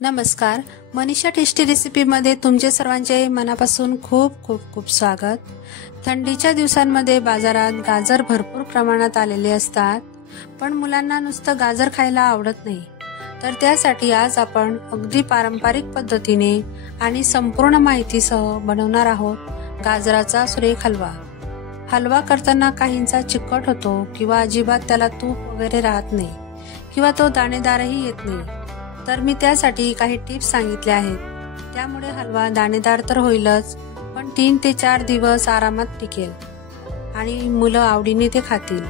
नमस्कार, मनीषा टेस्टी रेसिपीमध्ये तुमचे सर्वांचे मनापासून खूप खूप खूप स्वागत। थंडीच्या दिवसांमध्ये बाजारात गाजर भरपूर प्रमाणात आलेले असतात, पण मुलांना नुसतं गाजर खायला आवडत नाही। तर त्यासाठी आज आपण अगदी पारंपरिक पद्धतीने आणि संपूर्ण माहितीसह बनवणार आहोत गाजराचा सुरेख हलवा। हलवा करताना काहींचा चिकट होतो किंवा अजिबात त्याला तूप वगैरे राहत नाही किंवा तो दाणेदारही येत नाही। तर मी त्यासाठी काही टिप्स सांगितले आहेत, त्यामुळे हलवा दाणेदार तर होईलच, पण 3 ते 4 दिवस आरामात टिकेल आणि मुलं आवडीने ते खातील।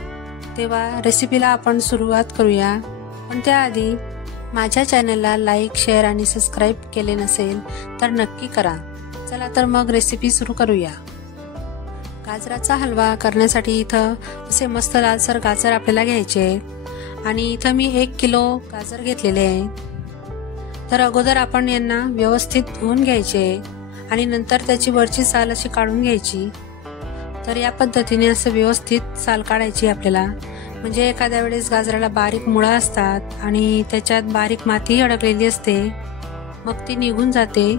तेव्हा रेसिपीला आपण सुरुवात करूया, पण त्याआधी माझ्या चॅनलला लाईक, शेअर आणि सबस्क्राईब केले नसेल तर नक्की करा। चला तर मग रेसिपी सुरू करूया। गाजराचा हलवा करण्यासाठी इथं असे मस्त लालसर गाजर आपल्याला घ्यायचे आणि इथं मी 1 किलो गाजर घेतलेले आहे। तर अगोदर आपण यांना व्यवस्थित धुवून घ्यायचे आणि नंतर त्याची वरची साल अशी काढून घ्यायची। तर या पद्धतीने असं व्यवस्थित साल काढायची आपल्याला, म्हणजे एखाद्या वेळेस गाजराला बारीक मुळा असतात आणि त्याच्यात बारीक माती अडकलेली असते, मग ती निघून जाते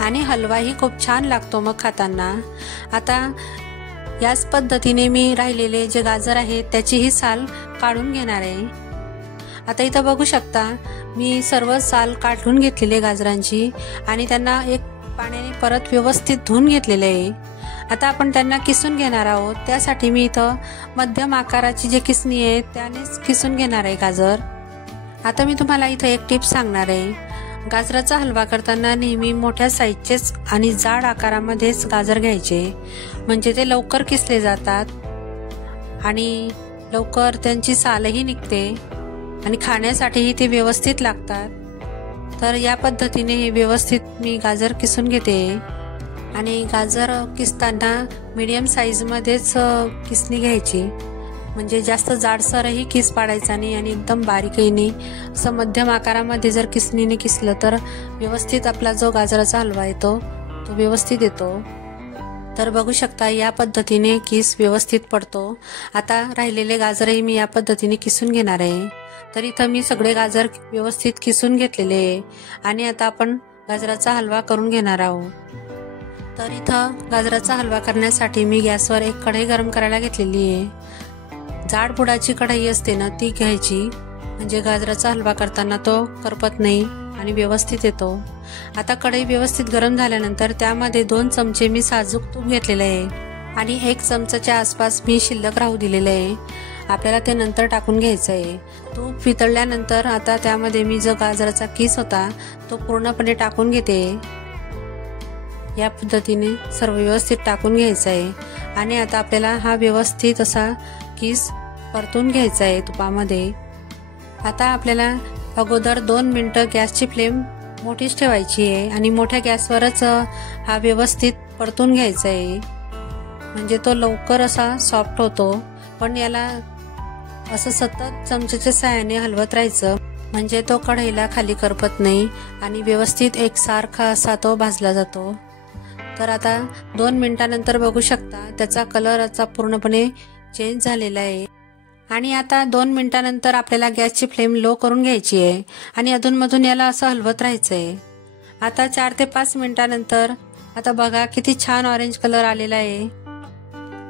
आणि हलवाही खूप छान लागतो मग खाताना। आता याच पद्धतीने मी राहिलेले जे गाजर आहेत त्याचीही साल काढून घेणार आहे। आता इथं बघू शकता मी सर्व साल काढून घेतलेले गाजरांची आणि त्यांना एक पाण्याने परत व्यवस्थित धुवून घेतलेले आहे। आता आपण त्यांना किसून घेणार आहोत, त्यासाठी मी इथं मध्यम आकाराची जी किसणी आहे त्यानेच किसून घेणार आहे गाजर। आता मी तुम्हाला इथं एक टिप सांगणार आहे। गाजराचा हलवा करताना नेहमी मोठ्या साईजचेच आणि जाड आकारामध्येच गाजर घ्यायचे, म्हणजे ते लवकर किसले जातात आणि लवकर त्यांची सालही निघते आणि खाण्यासाठीही ते व्यवस्थित लागतात। तर या पद्धतीने हे व्यवस्थित मी गाजर किसून घेते आणि गाजर किसताना मीडियम साईजमध्येच किसणी घ्यायची, म्हणजे जास्त जाडसरही किस पाडायचा नाही आणि एकदम बारीकही नाही, असं मध्यम आकारामध्ये जर किसणीने किसलं तर व्यवस्थित आपला जो गाजराचा हलवा येतो तो व्यवस्थित येतो। तर बघू शकता या पद्धतीने किस व्यवस्थित पडतो। आता राहिलेले गाजरही मी या पद्धतीने किसून घेणार आहे। तर इथं मी सगळे गाजर व्यवस्थित किसून घेतलेले आहे आणि आता आपण गाजराचा हलवा करून घेणार आहोत। तर इथं गाजराचा हलवा करण्यासाठी मी गॅसवर एक कढई गरम करायला घेतलेली आहे। जाड बुडाची कढई असते ना ती घ्यायची, म्हणजे गाजराचा हलवा करताना तो करपत नाही आणि व्यवस्थित येतो। आता कढई व्यवस्थित गरम झाल्यानंतर त्यामध्ये 2 चमचे मी साजूक तूप घेतलेले आहे आणि 1 चमचाच्या आसपास मी शिल्लक राहू दिलेले आहे। आपल्याला ते नंतर टाकून घ्यायचं आहे। तूप वितळल्यानंतर आता त्यामध्ये मी जो गाजराचा किस होता तो पूर्णपणे टाकून घेते। या पद्धतीने सर्व व्यवस्थित टाकून घ्यायचं आहे आणि आता आपल्याला हा व्यवस्थित असा किस परतून घ्यायचा आहे तुपामध्ये। आता आपल्याला अगोदर 2 मिनिटं गॅसची फ्लेम मोठीच ठेवायची आहे आणि मोठ्या गॅसवरच हा व्यवस्थित परतून घ्यायचा आहे, म्हणजे तो लवकर असा सॉफ्ट होतो। पण याला असं सतत चमच्याच्या साहाय्याने हलवत राहायचं, म्हणजे तो कढईला खाली करपत नाही आणि व्यवस्थित एकसारखा असा तो भाजला जातो। तर आता 2 मिनिटांनंतर बघू शकता त्याचा कलर असा पूर्णपणे चेंज झालेला आहे आणि आता 2 मिनिटांनंतर आपल्याला गॅसची फ्लेम लो करून घ्यायची आहे आणि अधूनमधून याला असं हलवत राहायचं आहे। आता 4 ते 5 मिनिटांनंतर आता बघा किती छान ऑरेंज कलर आलेला आहे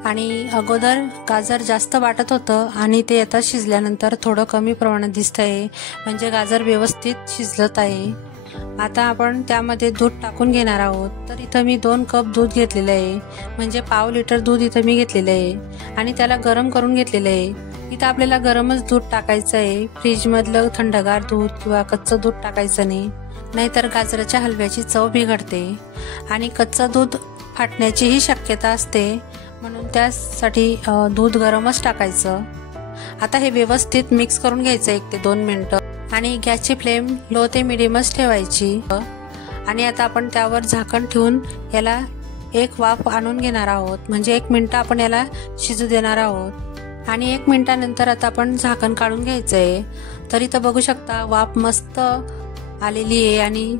आणि अगोदर गाजर जास्त वाटत होतं आणि ते आता शिजल्यानंतर थोडं कमी प्रमाणात दिसतंय, म्हणजे गाजर व्यवस्थित शिजलत आहे। आता आपण त्यामध्ये दूध टाकून घेणार आहोत। तर इथं मी 2 कप दूध घेतलेलं आहे, म्हणजे पाव लिटर दूध इथं मी घेतलेलं आहे आणि त्याला गरम करून घेतलेलं आहे। इथं आपल्याला गरमच दूध टाकायचं आहे, फ्रीजमधलं थंडगार दूध किंवा कच्चं दूध टाकायचं नाही, नाहीतर गाजराच्या हलव्याची चव बिघडते आणि कच्चं दूध फाटण्याचीही शक्यता असते, म्हणून त्यासाठी दूध गरमच टाकायचं। आता हे व्यवस्थित मिक्स करून घ्यायचं 1 ते 2 मिनिटं आणि गॅसची फ्लेम लो ते मिडियमच ठेवायची आणि आता आपण त्यावर झाकण ठेवून याला एक वाफ आणून घेणार आहोत, म्हणजे 1 मिनिट आपण याला शिजू देणार आहोत आणि 1 मिनिटानंतर आता आपण झाकण काढून घ्यायचं आहे। तर इथं बघू शकता वाफ मस्त आलेली आहे आणि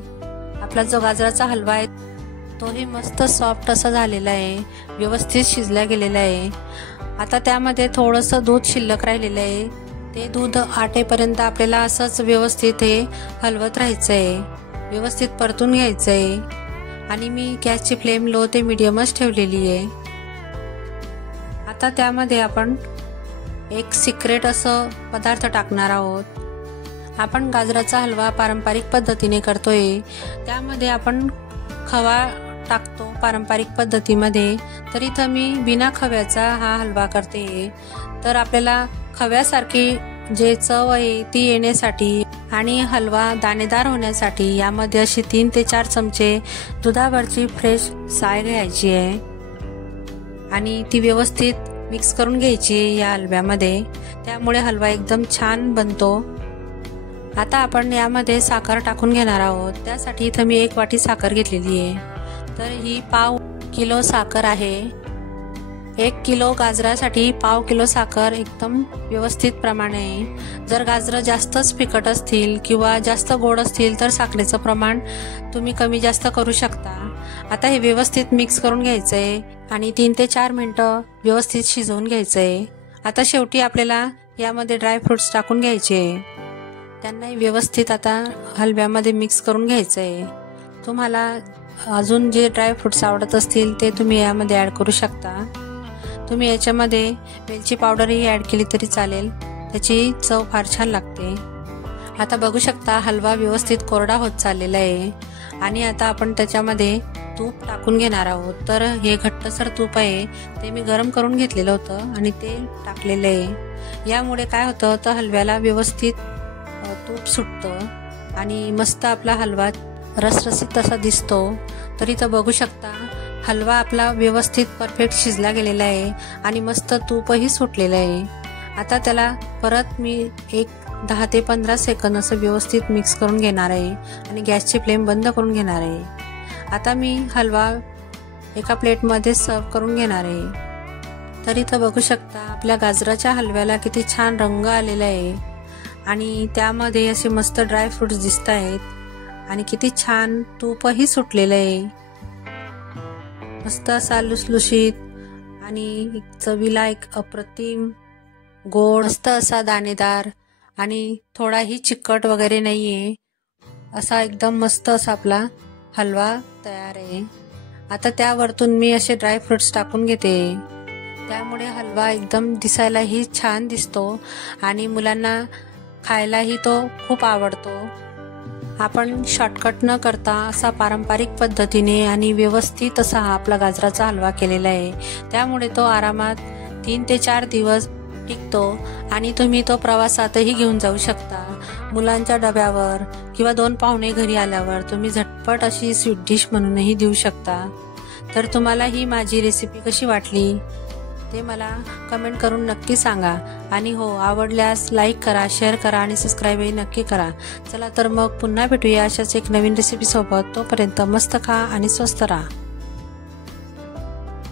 आपला जो गाजराचा हलवा आहे तोही मस्त सॉफ्ट असा झालेला आहे, व्यवस्थित शिजला गेलेला आहे। आता त्यामध्ये थोडंसं दूध शिल्लक राहिलेलं आहे, ते दूध आटेपर्यंत आपल्याला असंच व्यवस्थित हे हलवत राहायचं आहे। व्यवस्थित परतून घ्यायचं आहे आणि मी गॅसची फ्लेम लो ते मीडियमच ठेवलेली आहे। आता त्यामध्ये आपण एक सिक्रेट असं पदार्थ टाकणार आहोत। आपण गाजराचा हलवा पारंपरिक पद्धतीने करतोय, त्यामध्ये आपण खवा टाकतो पारंपरिक पद्धतीमध्ये, तर इथं मी बिना खव्याचा हा हलवा करते। तर आपल्याला खव्यासारखी जे चव आहे ती येण्यासाठी आणि हलवा दाणेदार होण्यासाठी यामध्ये अशी 3 ते 4 चमचे दुधावरची फ्रेश साय घ्यायची आहे आणि ती व्यवस्थित मिक्स करून घ्यायची आहे या हलव्यामध्ये, त्यामुळे हलवा एकदम छान बनतो। आता आपण यामध्ये साखर टाकून घेणार आहोत। त्यासाठी इथं मी 1 वाटी साखर घेतलेली आहे। तर ही पाव किलो साखर आहे। 1 किलो गाजरासाठी पाव किलो साखर एकदम व्यवस्थित प्रमाण आहे। जर गाजरं जास्तच फिकट असतील किंवा जास्त गोड असतील तर साखरेचं प्रमाण तुम्ही कमी जास्त करू शकता। आता हे व्यवस्थित मिक्स करून घ्यायचं आहे आणि 3 ते 4 मिनिटं व्यवस्थित शिजवून घ्यायचं आहे। आता शेवटी आपल्याला यामध्ये ड्रायफ्रुट्स टाकून घ्यायचे, त्यांनाही व्यवस्थित आता हलव्यामध्ये मिक्स करून घ्यायचं आहे। तुम्हाला अजून जे ड्रायफ्रुट्स आवडत असतील ते तुम्ही यामध्ये ॲड करू शकता। तुम्ही याच्यामध्ये वेलची पावडरही ॲड केली तरी चालेल, त्याची चव फार छान लागते। आता बघू शकता हलवा व्यवस्थित कोरडा होत चाललेला आहे आणि आता आपण त्याच्यामध्ये तूप टाकून घेणार आहोत। तर हे घट्टसर तूप आहे, ते मी गरम करून घेतलेलं होतं आणि ते टाकलेलं आहे। यामुळे काय होतं तर हलव्याला व्यवस्थित तूप सुटतं आणि मस्त आपला हलवा रसरसीत तसा दिसतो। तर इथं बघू शकता हलवा आपला व्यवस्थित परफेक्ट शिजला गेलेला आहे आणि मस्त तूपही सुटलेलं आहे। आता त्याला परत मी 10 ते 15 सेकंद असं व्यवस्थित मिक्स करून घेणार आहे आणि गॅसची फ्लेम बंद करून घेणार आहे। आता मी हलवा एका प्लेटमध्ये सर्व करून घेणार आहे। तर इथं बघू शकता आपल्या गाजराच्या हलव्याला किती छान रंग आलेला आहे आणि त्यामध्ये असे मस्त ड्रायफ्रुट्स दिसत आहेत आणि किती छान तूपही सुटलेलं आहे। मस्त असा लुसलुशीत आणि चवीला एक अप्रतिम गोड, मस्त असा दाणेदार आणि थोडाही चिकट वगैरे नाहीये, असा एकदम मस्त असा आपला हलवा तयार आहे। आता त्यावरतून मी असे ड्रायफ्रुट्स टाकून घेते, त्यामुळे हलवा एकदम दिसायलाही छान दिसतो आणि मुलांना खायलाही तो खूप आवडतो। आपण शॉर्टकट न करता असा पारंपरिक पद्धतीने आणि व्यवस्थित असा हा आपला गाजराचा हलवा केलेला आहे, त्यामुळे तो आरामात 3 ते 4 दिवस टिकतो आणि तुम्ही तो प्रवासातही घेऊन जाऊ शकता। मुलांच्या डब्यावर किंवा 2 पाहुणे घरी आल्यावर तुम्ही झटपट अशी स्वीट डिश म्हणूनही देऊ शकता। तर तुम्हाला ही माझी रेसिपी कशी वाटली ते मला कमेंट करून नक्की सांगा आणि हो, आवडल्यास लाईक करा, शेअर करा आणि सबस्क्राईबही नक्की करा। चला तर मग पुन्हा भेटूया अशाच एक नवीन रेसिपी सोबत। तोपर्यंत मस्त खा आणि स्वस्त राहा।